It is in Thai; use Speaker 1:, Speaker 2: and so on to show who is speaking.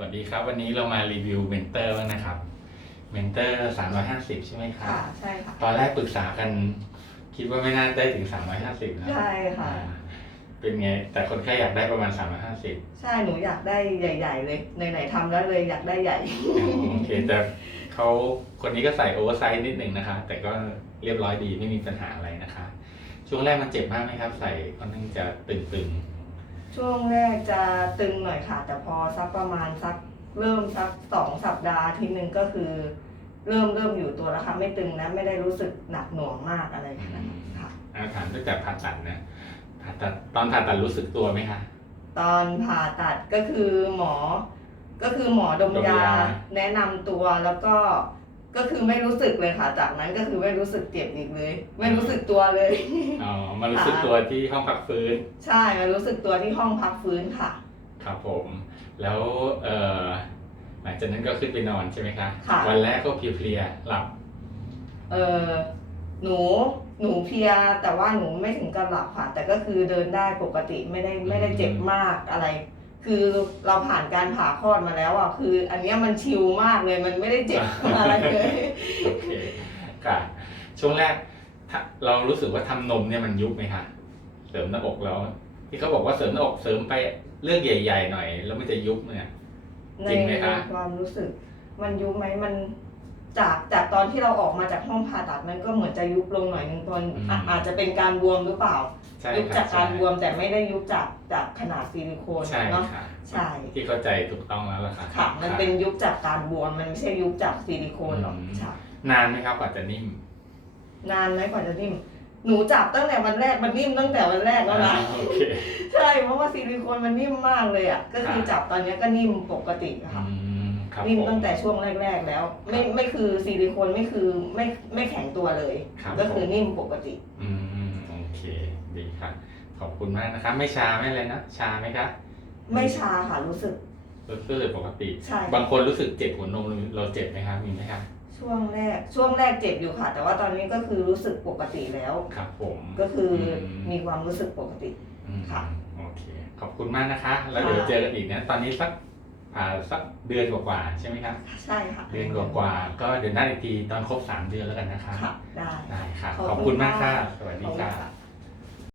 Speaker 1: วัสดีครับ วันนี้เรามารีวิวเมนเตอร์บ้างนะครับเมนเตอร์สามร้อยห้าสิบใช่ไหมครับ
Speaker 2: ค่ะ ใช่ค่ะ
Speaker 1: ตอนแรกปรึกษากัน คิดว่าไม่น่าได้ถึงสามร้อยห้าสิบนะ
Speaker 2: ใช่ค่ะ
Speaker 1: อ่าเป็นไง แต่คนแค่อยากได้ประมาณสามร้อยห้าสิบ
Speaker 2: ใช่หนูอยากได้ใหญ่ ๆ เลยไหนๆทำแล้วเลยอยากได้ใหญ่
Speaker 1: โอเคแต่เขาคนนี้ก็ใส่โอเวอร์ไซส์นิดหนึ่งนะคะ แต่ก็เรียบร้อยดีไม่มีปัญหาอะไรนะคะ ช่วงแรกมันเจ็บมากไหมครับ ใส่ค่อนข้างจะตึง
Speaker 2: ช่วงแรกจะตึงหน่อยค่ะ แต่พอสักประมาณสักเริ่มสักสองสัปดาห์ทีนึงก็คือ เริ่มเริ่มอยู่ตัวแล้วค่ะไม่ตึงนะไม่ได้รู้สึกหนักหน่วงมากอะไรขนาดนั้นค่ะ
Speaker 1: ๆอาถามตั้งแต่ผ่าตัดนะผ่าตัดตอนผ่าตัดรู้สึกตัวไหมคะ
Speaker 2: ตอนผ่าตัดก็คือหมอ ก็คือหมอดม
Speaker 1: ดม
Speaker 2: ยายาแนะนำตัวแล้วก็ ก็คือไม่รู้สึกเลยค่ะ จากนั้นก็คือไม่รู้สึกเจ็บอีกเลย ไม่รู้สึกตัวเลย
Speaker 1: อ๋อมารู้สึกตัวที่ห้องพักฟื้น
Speaker 2: ใช่มารู้สึกตัวที่ห้องพักฟื้นค่ะ
Speaker 1: ครับผม แล้วเอ่อหลังจากนั้นก็ขึ้นไปนอนใช่ไหมคะ
Speaker 2: ค่ะ
Speaker 1: วันแรกก็เพลียๆหลับ
Speaker 2: เออหนูหนูเพลียแต่ว่าหนูไม่ถึงกับหลับค่ะ แต่ก็คือเดินได้ปกติไม่ได้ไม่ได้เจ็บมากอะไร คือเราผ่านการผ่าคลอดมาแล้วอะคือ อันเนี้ยมันชิลมากเลยมันไม่ได้เจ็บอะไรเลย
Speaker 1: โอเคค่ะช่วงแรกถ้าเรารู้สึกว่าทำนมเนี่ยมันยุบไหมคะเสริมหน้าอกแล้ว ที่เขาบอกว่าเสริมหน้าอกเสริมไปเรื่องใหญ่ ๆ หน่อย แล้วมันจะยุบเนี่ย
Speaker 2: ใน
Speaker 1: จริงไหมคะ
Speaker 2: ความรู้สึกมันยุบไหมมัน จากจากตอนที่เราออกมาจากห้องผ่าตัดมันก็เหมือนจะยุบลงหน่อยนึงตอนอะอาจจะเป็นการบวมหรือเปล่า
Speaker 1: ใช่
Speaker 2: ยุบ
Speaker 1: ค่ะ
Speaker 2: จากการ
Speaker 1: ใช่
Speaker 2: บวมแต่ไม่ได้ยุบจากจากขนาดซิลิโคน
Speaker 1: ใช่
Speaker 2: เนาะ
Speaker 1: ค่ะ
Speaker 2: ใช่
Speaker 1: ที่เข้าใจถูกต้องแล้วล่ะค่ะ
Speaker 2: ค่ะ มันเป็นยุบจากการบวมมันไม่ใช่ยุบจากซิลิโคนหรอก
Speaker 1: อืม
Speaker 2: ใช่
Speaker 1: นานไหมครับกว่าจะนิ่ม
Speaker 2: นานไหมกว่าจะนิ่ม หนูจับตั้งแต่วันแรกมันนิ่มตั้งแต่วันแรกแล้วนะ
Speaker 1: อ่าโอเค
Speaker 2: ใช่เพราะว่าซิลิโคนมันนิ่มมากเลยอะ ก็คือ
Speaker 1: ครับ
Speaker 2: จับตอนเนี้ยก็นิ่มปกติอะค่ะ
Speaker 1: อืม ครับ
Speaker 2: นิ่ม
Speaker 1: ผม
Speaker 2: ตั้งแต่ช่วงแรก ๆ แล้ว ไม่
Speaker 1: ครับ
Speaker 2: ไม่คือซิลิโคนไม่คือไม่ไม่แข็งตัวเลย
Speaker 1: ครับ
Speaker 2: ก็คือ
Speaker 1: ผม
Speaker 2: นิ่มปกติ
Speaker 1: อืมโอเค ดีครับขอบคุณมากนะครับ ไม่ชาไม่อะไรนะชาไหมครับ
Speaker 2: ไม่ชาค่ะรู้สึก
Speaker 1: รู้สึกปกติ
Speaker 2: ใช่
Speaker 1: บางคนรู้สึกเจ็บหัวนมเราเจ็บไหมครับมีไหมครับ
Speaker 2: ช่วงแรก ช่วงแรกเจ็บอยู่ค่ะ แต่ว่าตอนนี้ก็คือรู้สึกปกติแล้ว
Speaker 1: ครับผม
Speaker 2: ก็คืออ
Speaker 1: ม
Speaker 2: มีความรู้สึกปกติ
Speaker 1: อืม
Speaker 2: ค่ะ
Speaker 1: โอเค ขอบคุณมากนะคะ แล้ว
Speaker 2: ค่ะ
Speaker 1: เดี๋ยวเจอกันอีกนะ ตอนนี้สัก ผ่าสักเดือนกว่าๆใช่ไหมครับ
Speaker 2: ใช่ค่ะ
Speaker 1: เดือนกว่าๆก็เดือนหน้าอีกทีตอนครบสามเดือนแล้วกันนะคะ
Speaker 2: ค่ะ ได้
Speaker 1: ได้ค่ะ
Speaker 2: ขอบ
Speaker 1: ขอบ
Speaker 2: คุ
Speaker 1: คุณ
Speaker 2: ณ
Speaker 1: มากค่ะ
Speaker 2: ค่ะ
Speaker 1: สวัส
Speaker 2: ข
Speaker 1: ดี
Speaker 2: อบคุณ
Speaker 1: ค่ะ
Speaker 2: ค่ะ